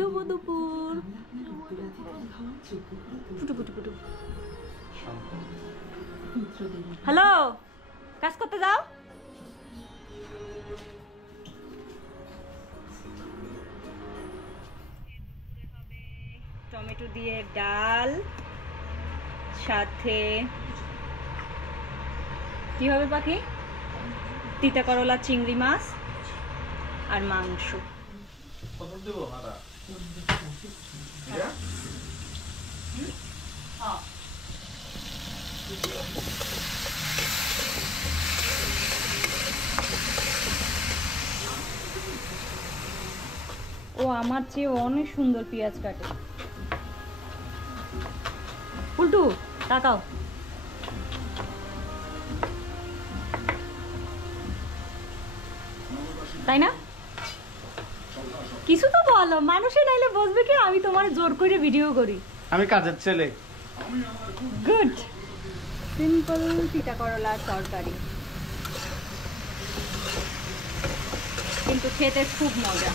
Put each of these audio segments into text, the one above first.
শুভ দুপুর। হ্যালো, কাজ করতে যাও। টমেটো দিয়ে ডাল, সাথে কি হবে বাকি? তিতা করলা, চিংড়ি মাছ আর মাংস। ও আমার চেয়ে অনেক সুন্দর পেঁয়াজ কাটে। উল্টু তাকাও। তাই না? কিছু তো বলো, মানুষে নাইলে বসবে কি? আমি তোমার জোর করে ভিডিও করি। আমি কাজের ছেলে। গুড। সিম্পল তিতা করলার তরকারি, কিন্তু খেতে খুব মজা।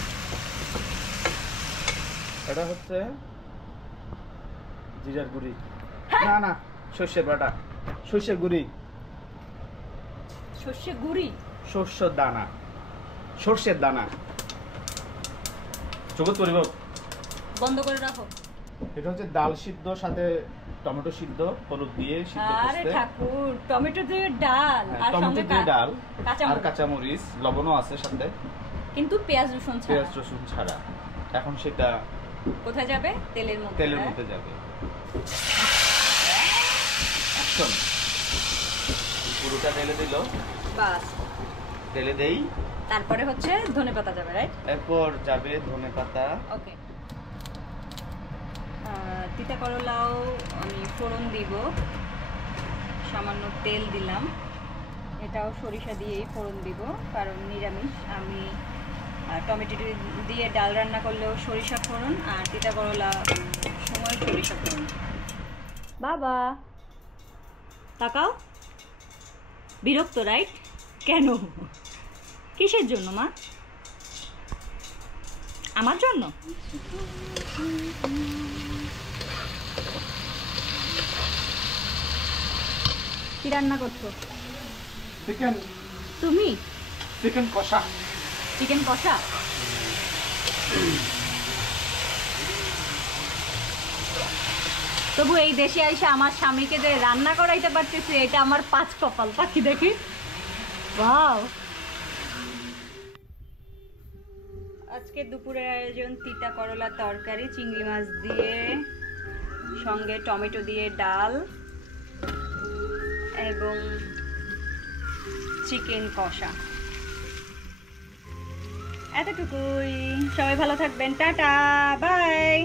এটা হচ্ছে জিরার গুঁড়ি, না না সর্ষের বাটা, সর্ষের গুঁড়ি, সর্ষে গুঁড়ি, সর্ষের দানা, সর্ষের দানা। জগৎ করিব বন্ধ করে রাখো। এটা হচ্ছে ডাল সিদ্ধ, সাথে টমেটো সিদ্ধ, হলুদ দিয়ে সিদ্ধ করতে। আরে ঠাকুর, টমেটো দিয়ে ডাল আর টমেটো সঙ্গে দিয়ে ডাল আর কাঁচা কাঁচা মরিচ, লবণও আছে সাথে, কিন্তু পেঁয়াজ রসুন ছাড়া। পেঁয়াজ রসুন ছাড়া। এখন সেটা কোথায় যাবে? তেলের মধ্যে। তেলের মধ্যে যাবে। অ্যাকশন। পুরোটা ঢেলে দিল, বাস ঢেলে দেই। তারপরে হচ্ছে ধনেপাতা যাবে, রাইট? এরপর যাবে ধনেপাতা। ওকে। তিতা করলাও আমি ফোড়ন দিব, সামান্য তেল দিলাম। এটাও সরিষা দিয়েই ফোড়ন দিব, কারণ নিরামিষ। আমি টমেটো দিয়ে ডাল রান্না করলেও সরিষা ফোড়ন, আর তিতা করলা সময় সরিষা ফোড়ন। বাবা তাকাও। বিরক্ত, রাইট? কেন? কিসের জন্য মা? আমার জন্য? কি রান্না করছো? চিকেন। তুমি? চিকেন কষা। চিকেন কষা? তবু এই দেশে এসে আমার স্বামীকে যে রান্না করাইতে পারতেছি, এটা আমার 5 কপাল। পাখি দেখি। ওয়াও। আজকে দুপুরের আয়োজন তিতা করলা তরকারি, চিংড়ি মাছ দিয়ে, সঙ্গে টমেটো দিয়ে ডাল এবং চিকেন কষা। এতটুকুই। সবাই ভালো থাকবেন। Tata, by.